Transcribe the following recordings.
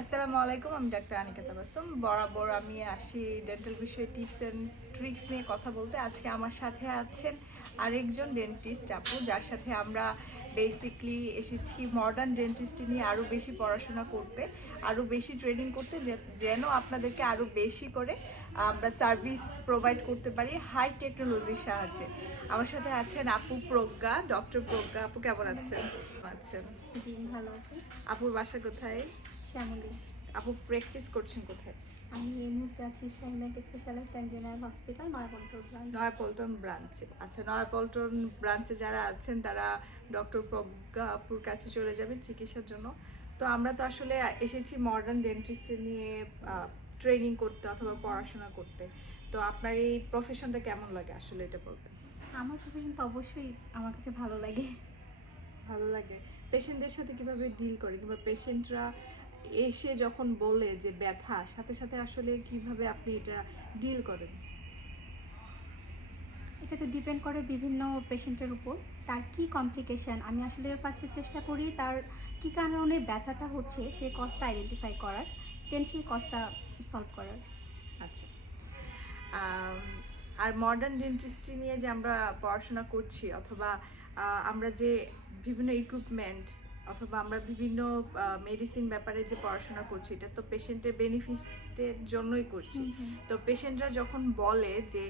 আসসালামু আলাইকুম, আমি ডাক্তার আনিকা তাবাসুম বরাবর আমি আসি ডেন্টাল বিষয়ে টিপস অ্যান্ড ট্রিক্স নিয়ে কথা বলতে। আজকে আমার সাথে আছেন আরেকজন ডেন্টিস্ট আপু, যার সাথে আমরা বেসিকলি এসেছি মডার্ন ডেন্টিস্ট নিয়ে আরও বেশি পড়াশোনা করতে আরও বেশি ট্রেনিং করতে যেন আপনাদেরকে আরও বেশি করে আমরা সার্ভিস প্রোভাইড করতে পারি হাই টেকনোলজির সাহায্যে। আমার সাথে আছেন আপু প্রজ্ঞা ডক্টর প্রজ্ঞা। আপু কেমন আছেন আছেন? জি ভালো আছি। আপুর বাসা কোথায়? শ্যামলী। আপু প্র্যাকটিস করছেন কোথায়? আমি এই মুহূর্তে আছি Islam bank specialist and general hospital নয়াকন্ট্রোল branch Nayapaltan ব্রাঞ্চে আচ্ছা নয়াপল্টন ব্রাঞ্চে যারা আছেন তারা ডক্টর প্রজ্ঞা আপুর কাছে চলে যাবেন চিকিৎসার জন্য। তো আমরা তো আসলে এসেছি মডার্ন ডেন্টিস্ট নিয়ে ট্রেনিং করতে অথবা পড়াশোনা করতে। তো আপনার এই প্রফেশনটা কেমন লাগে আসলে এটা বলবেন? আমার প্রফেশন তো অবশ্যই আমার কাছে ভালো লাগে। ভালো লাগে। পেশেন্টদের সাথে কীভাবে ডিল করে? কিংবা পেশেন্টরা এসে যখন বলে যে ব্যথা সাথে সাথে আসলে কীভাবে আপনি এটা ডিল করেন? এটা তো ডিপেন্ড করে বিভিন্ন পেশেন্টের উপর। তার কি কমপ্লিকেশন আমি আসলে ফার্স্টে চেষ্টা করি তার কি কারণে ব্যথাটা হচ্ছে সেই কজটা আইডেন্টিফাই করার দেন সেই কজটা সলভ করার। আচ্ছা। আর মডার্ন ডেন্টিস্ট্রি নিয়ে যে আমরা পড়াশোনা করছি অথবা আমরা যে বিভিন্ন ইকুইপমেন্ট অথবা আমরা বিভিন্ন মেডিসিন ব্যাপারে যে পড়াশোনা করছি এটা তো পেশেন্টের বেনিফিটের জন্যই করছি। তো পেশেন্টরা যখন বলে যে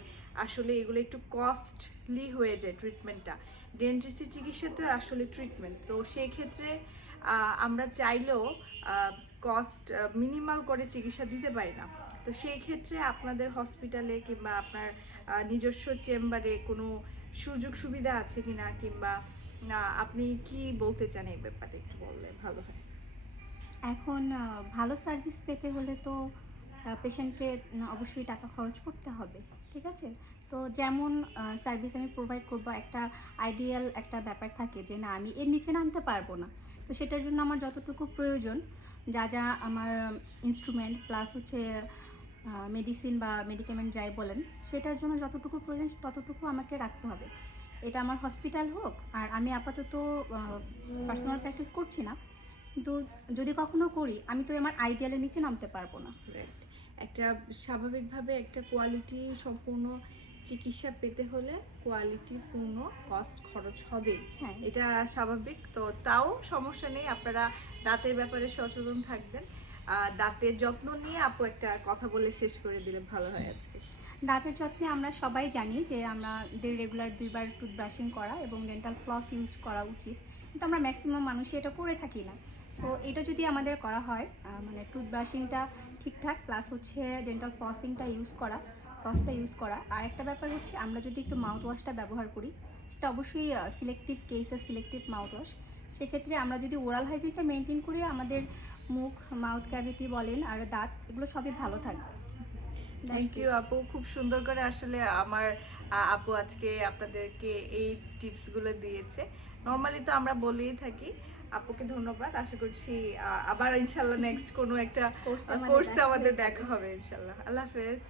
আসলে এগুলো একটু কস্টলি হয়ে যায় ট্রিটমেন্টটা ডেন্টিস্ট্রি চিকিৎসাতে আসলে ট্রিটমেন্ট তো সেই ক্ষেত্রে আমরা চাইলেও কস্ট মিনিমাল করে চিকিৎসা দিতে পারি না। তো সেই ক্ষেত্রে আপনাদের হসপিটালে কিংবা আপনার নিজস্ব চেম্বারে কোনো সুযোগ সুবিধা আছে কিনা? কিংবা না, আপনি কি বলতে চান এই ব্যাপারে একটু বললে, ভালো হয়। এখন ভালো সার্ভিস পেতে হলে তো পেশেন্টকে অবশ্যই টাকা খরচ করতে হবে, ঠিক আছে? তো যেমন সার্ভিস আমি প্রোভাইড করব, একটা আইডিয়াল একটা ব্যাপার থাকে যে, না, আমি এর নিচে নামতে পারব না। তো সেটার জন্য আমার যতটুকু প্রয়োজন, যা যা আমার ইনস্ট্রুমেন্ট প্লাস হচ্ছে মেডিসিন বা মেডিকেমেন্ট যাই বলেন, সেটার জন্য যতটুকু প্রয়োজন, ততটুকু আমাকে রাখতে হবে। এটা আমার হসপিটাল হোক আর আমি আপাতত পার্সোনাল প্র্যাকটিস করছি না কিন্তু যদি কখনো করি আমি তো আমার আইডিয়ালের নিচে নামতে পারব না. একটা স্বাভাবিকভাবে একটা কোয়ালিটি সম্পূর্ণ চিকিৎসা পেতে হলে কোয়ালিটি পূর্ণ কস্ট খরচ হবে হ্যাঁ। এটা স্বাভাবিক তো তাও সমস্যা নেই আপনারা দাঁতের ব্যাপারে সচেতন থাকবেন। আর দাঁতের যত্ন নিয়ে আপু একটা কথা বলে শেষ করে দিলে ভালো হয় আজকে। দাঁতের যত্নে আমরা সবাই জানি যে আমাদের রেগুলার দুইবার টুথব্রাশিং করা এবং ডেন্টাল ফ্লস ইউজ করা উচিত। কিন্তু আমরা ম্যাক্সিমাম মানুষই এটা করে থাকি না। তো এটা যদি আমাদের করা হয় মানে টুথব্রাশিংটা ঠিকঠাক প্লাস হচ্ছে ডেন্টাল ফ্লসিংটা ইউজ করা ফ্লসটা ইউজ করা। আর একটা ব্যাপার হচ্ছে, আমরা যদি একটু মাউথ ওয়াশটা ব্যবহার করি, সেটা অবশ্যই সিলেক্টিভ কেসের সিলেক্টিভ মাউথ ওয়াশ সেক্ষেত্রে আমরা যদি ওরাল হাইজিনটা মেনটেন করি, আমাদের মুখ মাউথ ক্যাভিটি বলেন আর দাঁত, এগুলো সবই ভালো থাকবে। থ্যাংক ইউ আপু। খুব সুন্দর করে আসলে আমার আপু আজকে আপনাদেরকে এই টিপসগুলো দিয়েছে। নর্মালি তো আমরা বলেই থাকি আপুকে ধন্যবাদ। আশা করছি আবার ইনশাল্লাহ নেক্সট কোনো একটা কোর্স আমাদের দেখা হবে ইনশাল্লাহ। আল্লাহ হাফেজ।